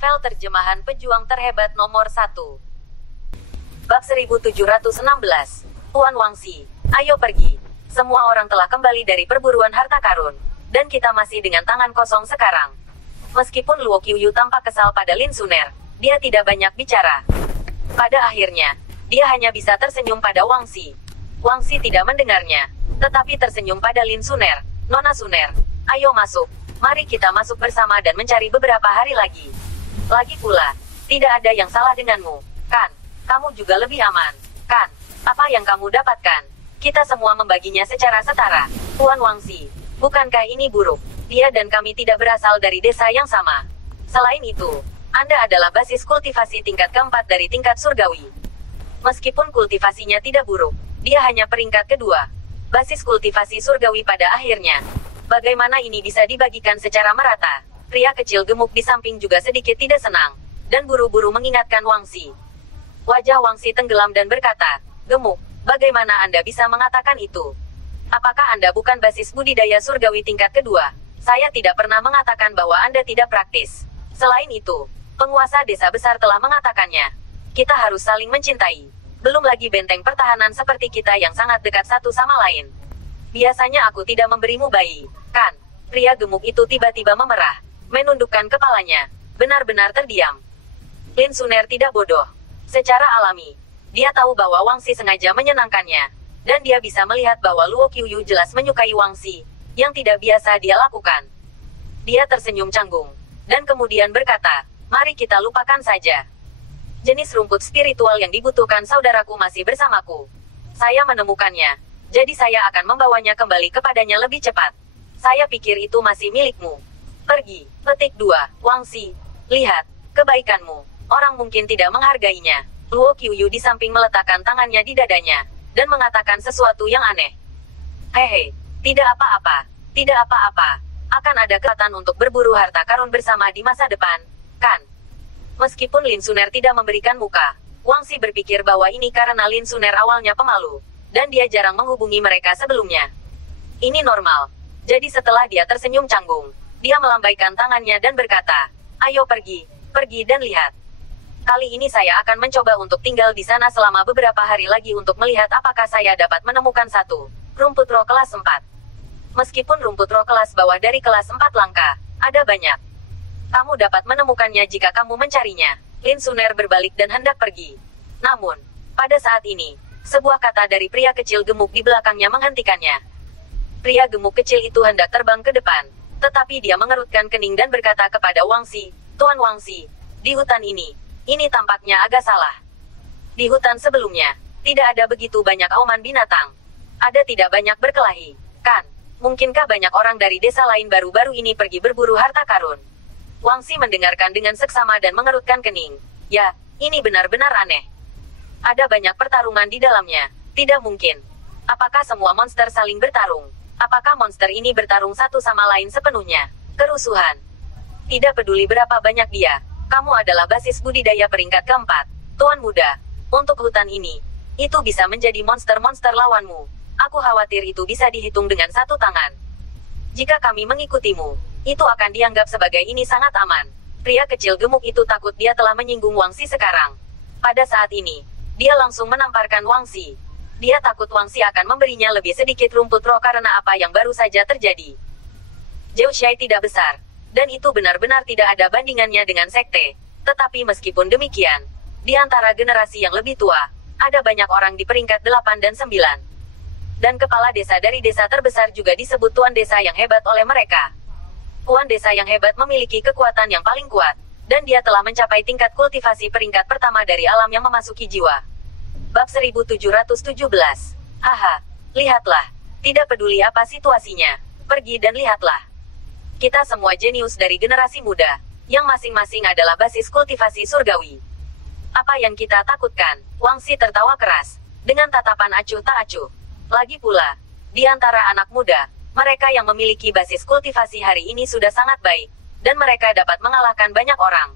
Novel terjemahan pejuang terhebat nomor 1. Bab 1716. Tuan Wangxi, ayo pergi. Semua orang telah kembali dari perburuan harta karun, dan kita masih dengan tangan kosong sekarang. Meskipun Luo Qiuyu tampak kesal pada Lin Suner, dia tidak banyak bicara. Pada akhirnya, dia hanya bisa tersenyum pada Wangxi. Wangxi tidak mendengarnya, tetapi tersenyum pada Lin Suner. Nona Suner, ayo masuk. Mari kita masuk bersama dan mencari beberapa hari lagi. Lagi pula, tidak ada yang salah denganmu, kan? Kamu juga lebih aman, kan? Apa yang kamu dapatkan? Kita semua membaginya secara setara. Tuan Wangxi, bukankah ini buruk? Dia dan kami tidak berasal dari desa yang sama. Selain itu, Anda adalah basis kultivasi tingkat keempat dari tingkat surgawi. Meskipun kultivasinya tidak buruk, dia hanya peringkat kedua. Basis kultivasi surgawi pada akhirnya. Bagaimana ini bisa dibagikan secara merata? Pria kecil gemuk di samping juga sedikit tidak senang, dan buru-buru mengingatkan Wangxi. Wajah Wangxi tenggelam dan berkata, "Gemuk, bagaimana Anda bisa mengatakan itu? Apakah Anda bukan basis budidaya surgawi tingkat kedua? Saya tidak pernah mengatakan bahwa Anda tidak praktis. Selain itu, penguasa desa besar telah mengatakannya. Kita harus saling mencintai. Belum lagi benteng pertahanan seperti kita yang sangat dekat satu sama lain. Biasanya aku tidak memberimu bayi, kan?" Pria gemuk itu tiba-tiba memerah, menundukkan kepalanya, benar-benar terdiam. Lin Suner tidak bodoh. Secara alami, dia tahu bahwa Wangxi sengaja menyenangkannya, dan dia bisa melihat bahwa Luo Qiuyu jelas menyukai Wangxi, yang tidak biasa dia lakukan. Dia tersenyum canggung, dan kemudian berkata, "Mari kita lupakan saja. Jenis rumput spiritual yang dibutuhkan saudaraku masih bersamaku. Saya menemukannya, jadi saya akan membawanya kembali kepadanya lebih cepat. Saya pikir itu masih milikmu. Pergi." Petik 2. Wangxi, lihat, kebaikanmu. Orang mungkin tidak menghargainya. Luo Qiuyu di samping meletakkan tangannya di dadanya, dan mengatakan sesuatu yang aneh. "Hehe, tidak apa-apa. Tidak apa-apa. Akan ada kesempatan untuk berburu harta karun bersama di masa depan, kan?" Meskipun Lin Suner tidak memberikan muka, Wangxi berpikir bahwa ini karena Lin Suner awalnya pemalu, dan dia jarang menghubungi mereka sebelumnya. Ini normal. Jadi setelah dia tersenyum canggung, dia melambaikan tangannya dan berkata, "Ayo pergi, pergi dan lihat. Kali ini saya akan mencoba untuk tinggal di sana selama beberapa hari lagi untuk melihat apakah saya dapat menemukan satu rumput roh kelas 4. Meskipun rumput roh kelas bawah dari kelas 4 langka, ada banyak. Kamu dapat menemukannya jika kamu mencarinya." Lin Suner berbalik dan hendak pergi. Namun, pada saat ini, sebuah kata dari pria kecil gemuk di belakangnya menghentikannya. Pria gemuk kecil itu hendak terbang ke depan, tetapi dia mengerutkan kening dan berkata kepada Wangxi, "Tuan Wangxi, di hutan ini tampaknya agak salah. Di hutan sebelumnya, tidak ada begitu banyak auman binatang. Ada tidak banyak berkelahi, kan? Mungkinkah banyak orang dari desa lain baru-baru ini pergi berburu harta karun?" Wangxi mendengarkan dengan seksama dan mengerutkan kening. Ya, ini benar-benar aneh. Ada banyak pertarungan di dalamnya. Tidak mungkin. Apakah semua monster saling bertarung? Apakah monster ini bertarung satu sama lain sepenuhnya? Kerusuhan. Tidak peduli berapa banyak dia, kamu adalah basis budidaya peringkat keempat. Tuan muda, untuk hutan ini, itu bisa menjadi monster-monster lawanmu. Aku khawatir itu bisa dihitung dengan satu tangan. Jika kami mengikutimu, itu akan dianggap sebagai ini sangat aman. Pria kecil gemuk itu takut dia telah menyinggung Wangxi sekarang. Pada saat ini, dia langsung menamparkan Wangxi. Dia takut Wangxi akan memberinya lebih sedikit rumput roh karena apa yang baru saja terjadi. Zhou Xiai tidak besar, dan itu benar-benar tidak ada bandingannya dengan sekte. Tetapi meskipun demikian, di antara generasi yang lebih tua, ada banyak orang di peringkat 8 dan 9. Dan kepala desa dari desa terbesar juga disebut tuan desa yang hebat oleh mereka. Tuan desa yang hebat memiliki kekuatan yang paling kuat, dan dia telah mencapai tingkat kultivasi peringkat pertama dari alam yang memasuki jiwa. Bab 1717. Haha, lihatlah. Tidak peduli apa situasinya. Pergi dan lihatlah. Kita semua jenius dari generasi muda, yang masing-masing adalah basis kultivasi surgawi. Apa yang kita takutkan? Wangxi tertawa keras, dengan tatapan acuh tak acuh. Lagi pula, di antara anak muda, mereka yang memiliki basis kultivasi hari ini sudah sangat baik, dan mereka dapat mengalahkan banyak orang.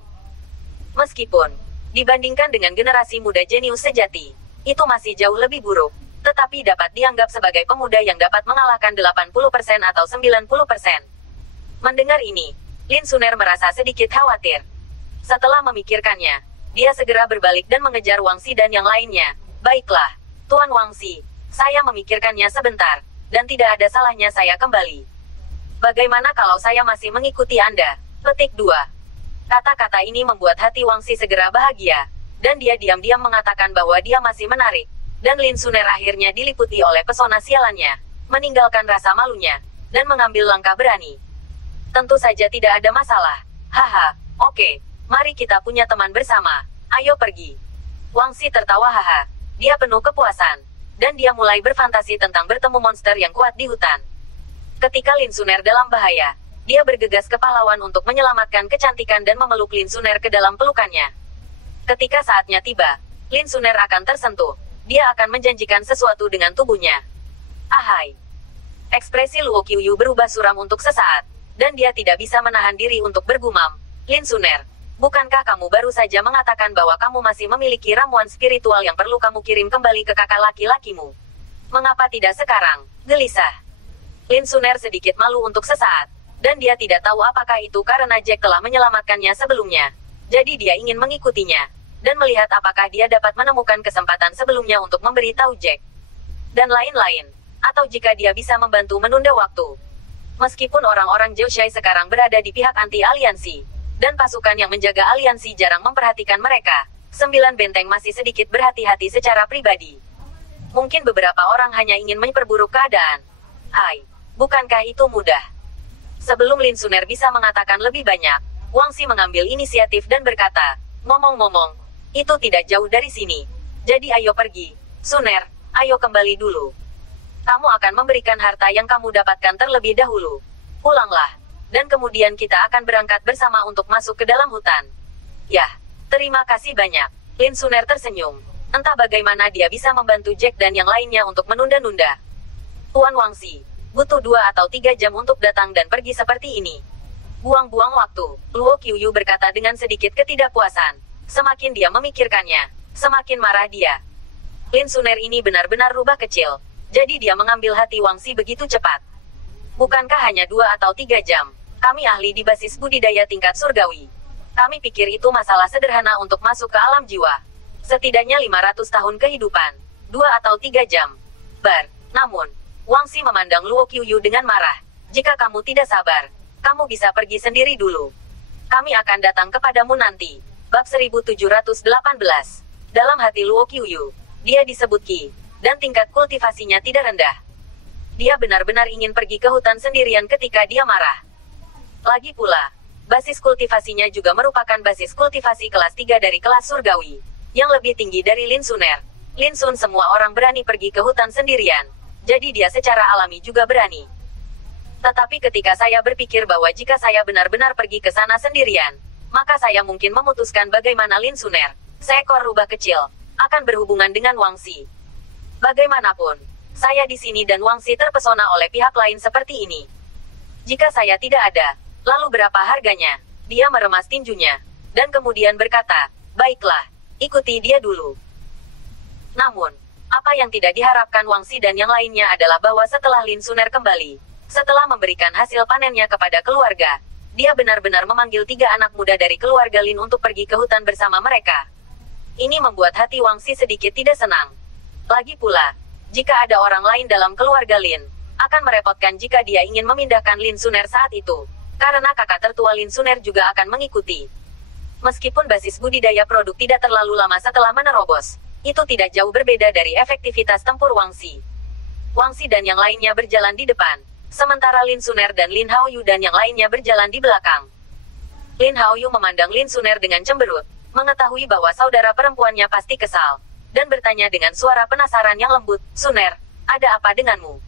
Meskipun, dibandingkan dengan generasi muda jenius sejati, itu masih jauh lebih buruk, tetapi dapat dianggap sebagai pemuda yang dapat mengalahkan 80% atau 90%. Mendengar ini, Lin Suner merasa sedikit khawatir. Setelah memikirkannya, dia segera berbalik dan mengejar Wangzi dan yang lainnya. Baiklah, Tuan Wangzi, saya memikirkannya sebentar, dan tidak ada salahnya saya kembali. Bagaimana kalau saya masih mengikuti Anda? Petik 2. Kata-kata ini membuat hati Wangzi segera bahagia, dan dia diam-diam mengatakan bahwa dia masih menarik, dan Lin Suner akhirnya diliputi oleh pesona sialannya, meninggalkan rasa malunya, dan mengambil langkah berani. Tentu saja tidak ada masalah. Haha, oke, mari kita punya teman bersama. Ayo pergi. Wangzi tertawa haha. Dia penuh kepuasan, dan dia mulai berfantasi tentang bertemu monster yang kuat di hutan. Ketika Lin Suner dalam bahaya, dia bergegas ke pahlawan untuk menyelamatkan kecantikan dan memeluk Lin Suner ke dalam pelukannya. Ketika saatnya tiba, Lin Suner akan tersentuh. Dia akan menjanjikan sesuatu dengan tubuhnya. Ahai. Ekspresi Luo Qiuyu berubah suram untuk sesaat, dan dia tidak bisa menahan diri untuk bergumam. Lin Suner, bukankah kamu baru saja mengatakan bahwa kamu masih memiliki ramuan spiritual yang perlu kamu kirim kembali ke kakak laki-lakimu? Mengapa tidak sekarang? Gelisah. Lin Suner sedikit malu untuk sesaat, dan dia tidak tahu apakah itu karena Jack telah menyelamatkannya sebelumnya. Jadi dia ingin mengikutinya, dan melihat apakah dia dapat menemukan kesempatan sebelumnya untuk memberitahu Jack. Dan lain-lain. Atau jika dia bisa membantu menunda waktu. Meskipun orang-orang Zhoushai sekarang berada di pihak anti-aliansi, dan pasukan yang menjaga aliansi jarang memperhatikan mereka, 9 benteng masih sedikit berhati-hati secara pribadi. Mungkin beberapa orang hanya ingin memperburuk keadaan. Hai. Bukankah itu mudah? Sebelum Lin Suner bisa mengatakan lebih banyak, Wangzi mengambil inisiatif dan berkata, ngomong-ngomong, itu tidak jauh dari sini. Jadi ayo pergi. Suner, ayo kembali dulu. Kamu akan memberikan harta yang kamu dapatkan terlebih dahulu. Pulanglah. Dan kemudian kita akan berangkat bersama untuk masuk ke dalam hutan. Yah, terima kasih banyak. Lin Suner tersenyum. Entah bagaimana dia bisa membantu Jack dan yang lainnya untuk menunda-nunda. Tuan Wangzi, butuh 2 atau 3 jam untuk datang dan pergi seperti ini. Buang-buang waktu, Luo Qiuyu berkata dengan sedikit ketidakpuasan. Semakin dia memikirkannya, semakin marah dia. Lin Suner ini benar-benar rubah kecil, jadi dia mengambil hati Wangzi begitu cepat. Bukankah hanya 2 atau 3 jam? Kami ahli di basis budidaya tingkat surgawi. Kami pikir itu masalah sederhana untuk masuk ke alam jiwa. Setidaknya 500 tahun kehidupan. 2 atau 3 jam. Namun, Wangzi memandang Luo Qiuyu dengan marah. Jika kamu tidak sabar, kamu bisa pergi sendiri dulu. Kami akan datang kepadamu nanti. Bab 1718. Dalam hati Luo Qiuyu, dia disebut Qi, dan tingkat kultivasinya tidak rendah. Dia benar-benar ingin pergi ke hutan sendirian ketika dia marah. Lagi pula, basis kultivasinya juga merupakan basis kultivasi kelas 3 dari kelas surgawi, yang lebih tinggi dari Lin Suner. Lin Sun semua orang berani pergi ke hutan sendirian. Jadi dia secara alami juga berani. Tetapi ketika saya berpikir bahwa jika saya benar-benar pergi ke sana sendirian, maka saya mungkin memutuskan bagaimana Lin Suner, seekor rubah kecil, akan berhubungan dengan Wangzi. Bagaimanapun, saya di sini dan Wangzi terpesona oleh pihak lain seperti ini. Jika saya tidak ada, lalu berapa harganya? Dia meremas tinjunya, dan kemudian berkata, baiklah, ikuti dia dulu. Namun, apa yang tidak diharapkan Wangzi dan yang lainnya adalah bahwa setelah Lin Suner kembali, setelah memberikan hasil panennya kepada keluarga, dia benar-benar memanggil 3 anak muda dari keluarga Lin untuk pergi ke hutan bersama mereka. Ini membuat hati Wangzi sedikit tidak senang. Lagi pula, jika ada orang lain dalam keluarga Lin, akan merepotkan jika dia ingin memindahkan Lin Suner saat itu, karena kakak tertua Lin Suner juga akan mengikuti. Meskipun basis budidaya produk tidak terlalu lama setelah menerobos, itu tidak jauh berbeda dari efektivitas tempur Wangzi. Wangzi dan yang lainnya berjalan di depan, sementara Lin Suner dan Lin Haoyu dan yang lainnya berjalan di belakang. Lin Haoyu memandang Lin Suner dengan cemberut, mengetahui bahwa saudara perempuannya pasti kesal, dan bertanya dengan suara penasaran yang lembut, Suner, ada apa denganmu?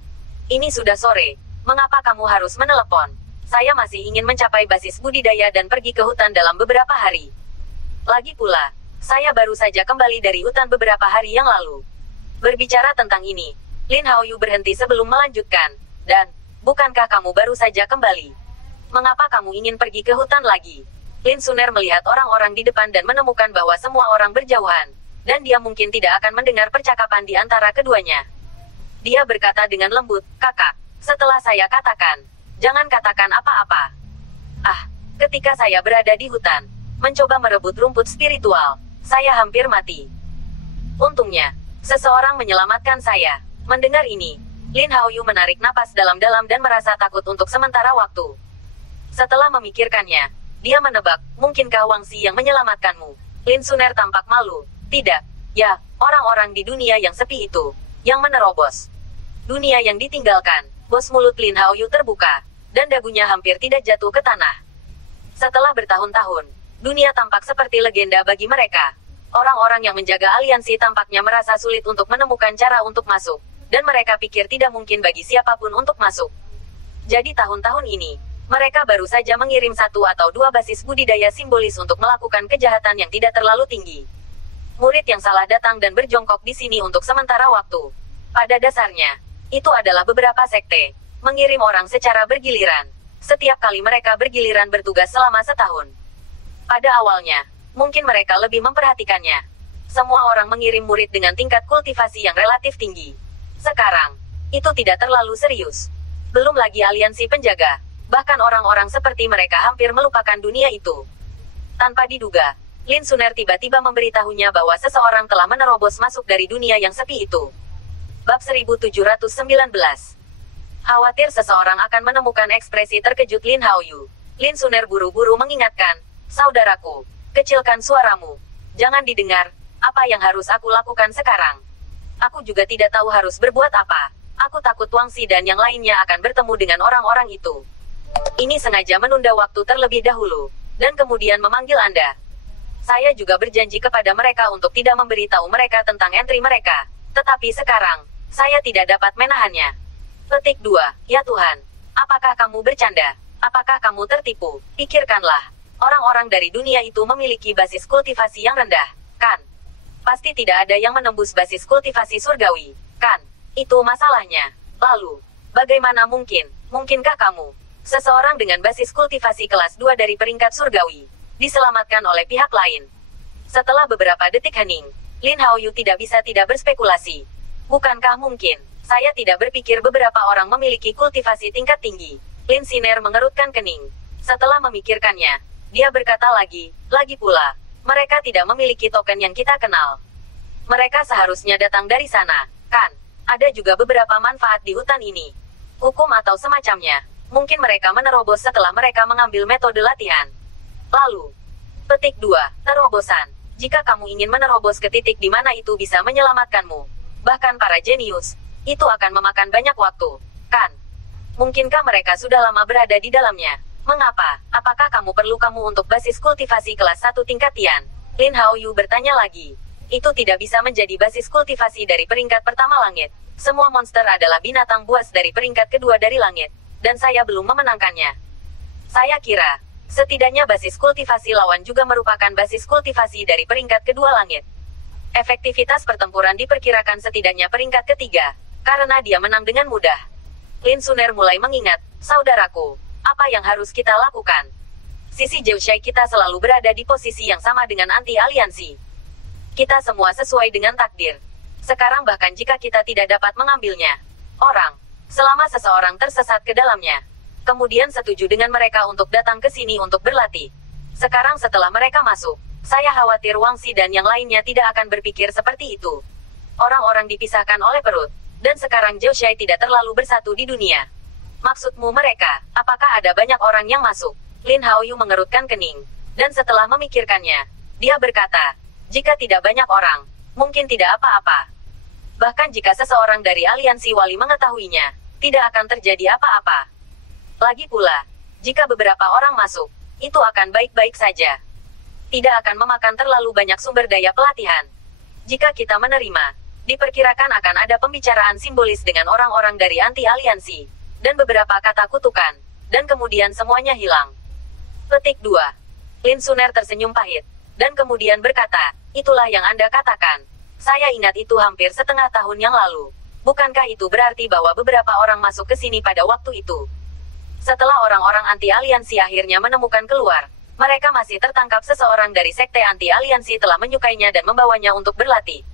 Ini sudah sore, mengapa kamu harus menelepon? Saya masih ingin mencapai basis budidaya dan pergi ke hutan dalam beberapa hari. Lagi pula, saya baru saja kembali dari hutan beberapa hari yang lalu. Berbicara tentang ini, Lin Haoyu berhenti sebelum melanjutkan. Dan, bukankah kamu baru saja kembali? Mengapa kamu ingin pergi ke hutan lagi? Lin Suner melihat orang-orang di depan dan menemukan bahwa semua orang berjauhan. Dan dia mungkin tidak akan mendengar percakapan di antara keduanya. Dia berkata dengan lembut, kakak, setelah saya katakan, jangan katakan apa-apa. Ketika saya berada di hutan, mencoba merebut rumput spiritual. Saya hampir mati. Untungnya, seseorang menyelamatkan saya. Mendengar ini, Lin Haoyu menarik napas dalam-dalam dan merasa takut untuk sementara waktu. Setelah memikirkannya, dia menebak, mungkinkah Wang Xi yang menyelamatkanmu? Lin Suner tampak malu. Tidak. Ya, orang-orang di dunia yang sepi itu, yang menerobos. Dunia yang ditinggalkan. Bos mulut Lin Haoyu terbuka, dan dagunya hampir tidak jatuh ke tanah. Setelah bertahun-tahun, dunia tampak seperti legenda bagi mereka. Orang-orang yang menjaga aliansi tampaknya merasa sulit untuk menemukan cara untuk masuk, dan mereka pikir tidak mungkin bagi siapapun untuk masuk. Jadi tahun-tahun ini, mereka baru saja mengirim 1 atau 2 basis budidaya simbolis untuk melakukan kejahatan yang tidak terlalu tinggi. Murid yang salah datang dan berjongkok di sini untuk sementara waktu. Pada dasarnya, itu adalah beberapa sekte, mengirim orang secara bergiliran. Setiap kali mereka bergiliran bertugas selama setahun. Pada awalnya, mungkin mereka lebih memperhatikannya. Semua orang mengirim murid dengan tingkat kultivasi yang relatif tinggi. Sekarang, itu tidak terlalu serius. Belum lagi aliansi penjaga. Bahkan orang-orang seperti mereka hampir melupakan dunia itu. Tanpa diduga, Lin Suner tiba-tiba memberitahunya bahwa seseorang telah menerobos masuk dari dunia yang sepi itu. Bab 1719. Khawatir seseorang akan menemukan ekspresi terkejut Lin Haoyu. Lin Suner buru-buru mengingatkan, saudaraku, kecilkan suaramu. Jangan didengar, apa yang harus aku lakukan sekarang? Aku juga tidak tahu harus berbuat apa. Aku takut Wang Xi dan yang lainnya akan bertemu dengan orang-orang itu. Ini sengaja menunda waktu terlebih dahulu, dan kemudian memanggil Anda. Saya juga berjanji kepada mereka untuk tidak memberitahu mereka tentang entry mereka. Tetapi sekarang, saya tidak dapat menahannya. Petik 2. Ya Tuhan. Apakah kamu bercanda? Apakah kamu tertipu? Pikirkanlah. Orang-orang dari dunia itu memiliki basis kultivasi yang rendah, kan? Pasti tidak ada yang menembus basis kultivasi surgawi, kan? Itu masalahnya. Lalu, bagaimana mungkin? Mungkinkah kamu, seseorang dengan basis kultivasi kelas 2 dari peringkat surgawi, diselamatkan oleh pihak lain? Setelah beberapa detik hening, Lin Haoyu tidak bisa tidak berspekulasi. Bukankah mungkin, saya tidak berpikir beberapa orang memiliki kultivasi tingkat tinggi. Lin Siner mengerutkan kening. Setelah memikirkannya, dia berkata lagi pula, mereka tidak memiliki token yang kita kenal. Mereka seharusnya datang dari sana, kan? Ada juga beberapa manfaat di hutan ini. Hukum atau semacamnya. Mungkin mereka menerobos setelah mereka mengambil metode latihan. Lalu, petik 2, terobosan. Jika kamu ingin menerobos ke titik di mana itu bisa menyelamatkanmu, bahkan para jenius, itu akan memakan banyak waktu, kan? Mungkinkah mereka sudah lama berada di dalamnya? Mengapa? Apakah kamu untuk basis kultivasi kelas 1 tingkat Tian? Lin Haoyu bertanya lagi. Itu tidak bisa menjadi basis kultivasi dari peringkat pertama langit. Semua monster adalah binatang buas dari peringkat kedua dari langit, dan saya belum memenangkannya. Saya kira, setidaknya basis kultivasi lawan juga merupakan basis kultivasi dari peringkat kedua langit. Efektivitas pertempuran diperkirakan setidaknya peringkat ketiga, karena dia menang dengan mudah. Lin Suner mulai mengingat, saudaraku, apa yang harus kita lakukan? Sisi Zhoushai kita selalu berada di posisi yang sama dengan anti-aliansi. Kita semua sesuai dengan takdir. Sekarang bahkan jika kita tidak dapat mengambilnya, selama seseorang tersesat ke dalamnya, kemudian setuju dengan mereka untuk datang ke sini untuk berlatih. Sekarang setelah mereka masuk, saya khawatir Wang Xi dan yang lainnya tidak akan berpikir seperti itu. Orang-orang dipisahkan oleh perut, dan sekarang Zhoushai tidak terlalu bersatu di dunia. Maksudmu mereka, apakah ada banyak orang yang masuk? Lin Haoyu mengerutkan kening, dan setelah memikirkannya, dia berkata, jika tidak banyak orang, mungkin tidak apa-apa. Bahkan jika seseorang dari aliansi wali mengetahuinya, tidak akan terjadi apa-apa. Lagi pula, jika beberapa orang masuk, itu akan baik-baik saja. Tidak akan memakan terlalu banyak sumber daya pelatihan. Jika kita menerima, diperkirakan akan ada pembicaraan simbolis dengan orang-orang dari anti-aliansi, dan beberapa kata kutukan, dan kemudian semuanya hilang. Petik 2. Lin Suner tersenyum pahit, dan kemudian berkata, itulah yang Anda katakan. Saya ingat itu hampir setengah tahun yang lalu. Bukankah itu berarti bahwa beberapa orang masuk ke sini pada waktu itu? Setelah orang-orang anti-aliansi akhirnya menemukan keluar, mereka masih tertangkap seseorang dari sekte anti-aliansi telah menyukainya dan membawanya untuk berlatih.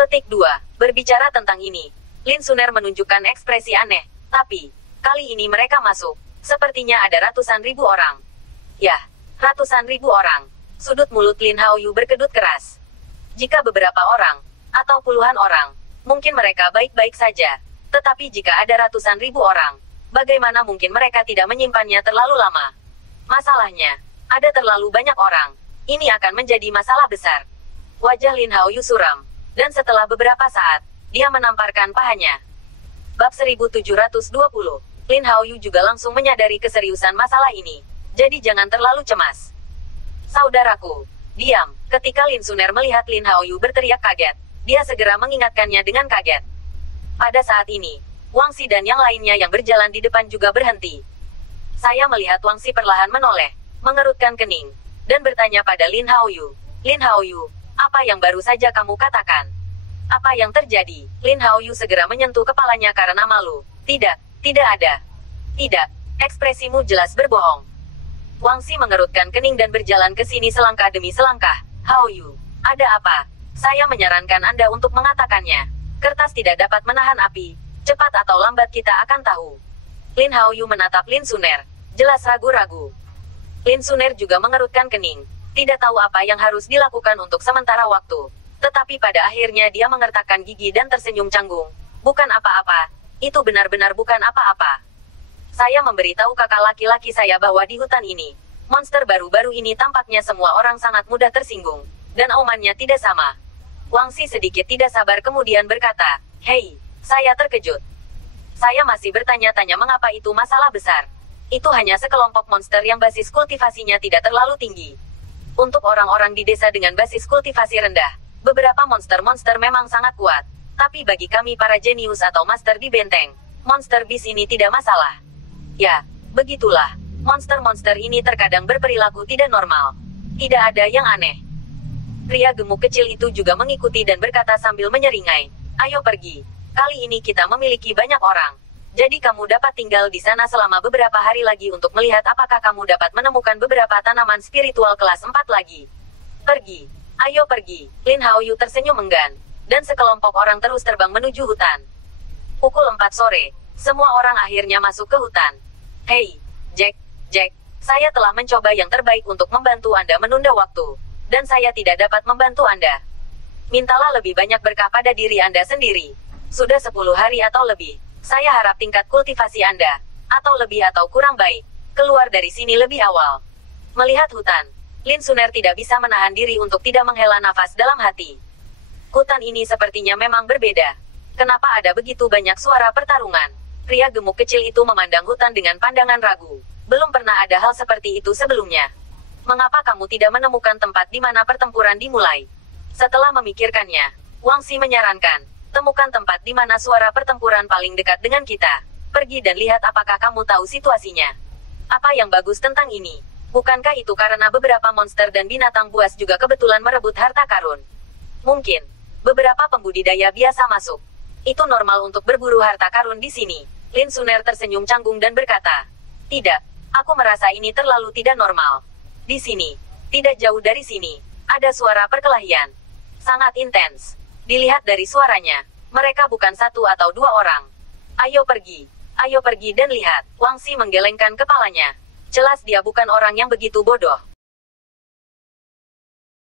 Petik 2. Berbicara tentang ini, Lin Suner menunjukkan ekspresi aneh. Tapi, kali ini mereka masuk. Sepertinya ada ratusan ribu orang. Yah, ratusan ribu orang. Sudut mulut Lin Haoyu berkedut keras. Jika beberapa orang, atau puluhan orang, mungkin mereka baik-baik saja. Tetapi jika ada ratusan ribu orang, bagaimana mungkin mereka tidak menyimpannya terlalu lama? Masalahnya, ada terlalu banyak orang. Ini akan menjadi masalah besar. Wajah Lin Haoyu suram. Dan setelah beberapa saat, dia menamparkan pahanya. Bab 1720. Lin Haoyu juga langsung menyadari keseriusan masalah ini. Jadi jangan terlalu cemas. Saudaraku, diam. Ketika Lin Suner melihat Lin Haoyu berteriak kaget, dia segera mengingatkannya dengan kaget. Pada saat ini, Wang Xi dan yang lainnya yang berjalan di depan juga berhenti. Saya melihat Wang Xi perlahan menoleh, mengerutkan kening, dan bertanya pada Lin Haoyu. Lin Haoyu, apa yang baru saja kamu katakan? Apa yang terjadi? Lin Haoyu segera menyentuh kepalanya karena malu. Tidak ada. Tidak, ekspresimu jelas berbohong. Wang Xi mengerutkan kening dan berjalan ke sini selangkah demi selangkah. Haoyu, ada apa? Saya menyarankan Anda untuk mengatakannya. Kertas tidak dapat menahan api. Cepat atau lambat kita akan tahu. Lin Haoyu menatap Lin Suner. Jelas ragu-ragu. Lin Suner juga mengerutkan kening. Tidak tahu apa yang harus dilakukan untuk sementara waktu. Tetapi pada akhirnya dia mengertakkan gigi dan tersenyum canggung. Bukan apa-apa. Itu benar-benar bukan apa-apa. Saya memberitahu kakak laki-laki saya bahwa di hutan ini, monster baru-baru ini tampaknya semua orang sangat mudah tersinggung. Dan aumannya tidak sama. Wang Xi sedikit tidak sabar kemudian berkata, "Hei, saya terkejut. Saya masih bertanya-tanya mengapa itu masalah besar. Itu hanya sekelompok monster yang basis kultivasinya tidak terlalu tinggi. Untuk orang-orang di desa dengan basis kultivasi rendah, beberapa monster-monster memang sangat kuat. Tapi bagi kami para jenius atau master di benteng, monster bis ini tidak masalah. Ya, begitulah. Monster-monster ini terkadang berperilaku tidak normal. Tidak ada yang aneh." Pria gemuk kecil itu juga mengikuti dan berkata sambil menyeringai, "Ayo pergi. Kali ini kita memiliki banyak orang. Jadi kamu dapat tinggal di sana selama beberapa hari lagi untuk melihat apakah kamu dapat menemukan beberapa tanaman spiritual kelas 4 lagi. Pergi. Ayo pergi." Lin Haoyu tersenyum enggan. Dan sekelompok orang terus terbang menuju hutan. Pukul 4 sore, semua orang akhirnya masuk ke hutan. "Hei, Jack, saya telah mencoba yang terbaik untuk membantu Anda menunda waktu. Dan saya tidak dapat membantu Anda. Mintalah lebih banyak berkah pada diri Anda sendiri. Sudah 10 hari atau lebih. Saya harap tingkat kultivasi Anda, atau lebih atau kurang baik, keluar dari sini lebih awal." Melihat hutan, Lin Suner tidak bisa menahan diri untuk tidak menghela nafas dalam hati. Hutan ini sepertinya memang berbeda. Kenapa ada begitu banyak suara pertarungan? Pria gemuk kecil itu memandang hutan dengan pandangan ragu. Belum pernah ada hal seperti itu sebelumnya. Mengapa kamu tidak menemukan tempat di mana pertempuran dimulai? Setelah memikirkannya, Wang Xi menyarankan, temukan tempat di mana suara pertempuran paling dekat dengan kita. Pergi dan lihat apakah kamu tahu situasinya. Apa yang bagus tentang ini? Bukankah itu karena beberapa monster dan binatang buas juga kebetulan merebut harta karun? Mungkin, beberapa pembudidaya biasa masuk. Itu normal untuk berburu harta karun di sini. Lin Suner tersenyum canggung dan berkata, "Tidak, aku merasa ini terlalu tidak normal. Di sini, tidak jauh dari sini, ada suara perkelahian. Sangat intens. Dilihat dari suaranya, mereka bukan satu atau dua orang. Ayo pergi dan lihat." Wang Xi menggelengkan kepalanya. Jelas dia bukan orang yang begitu bodoh.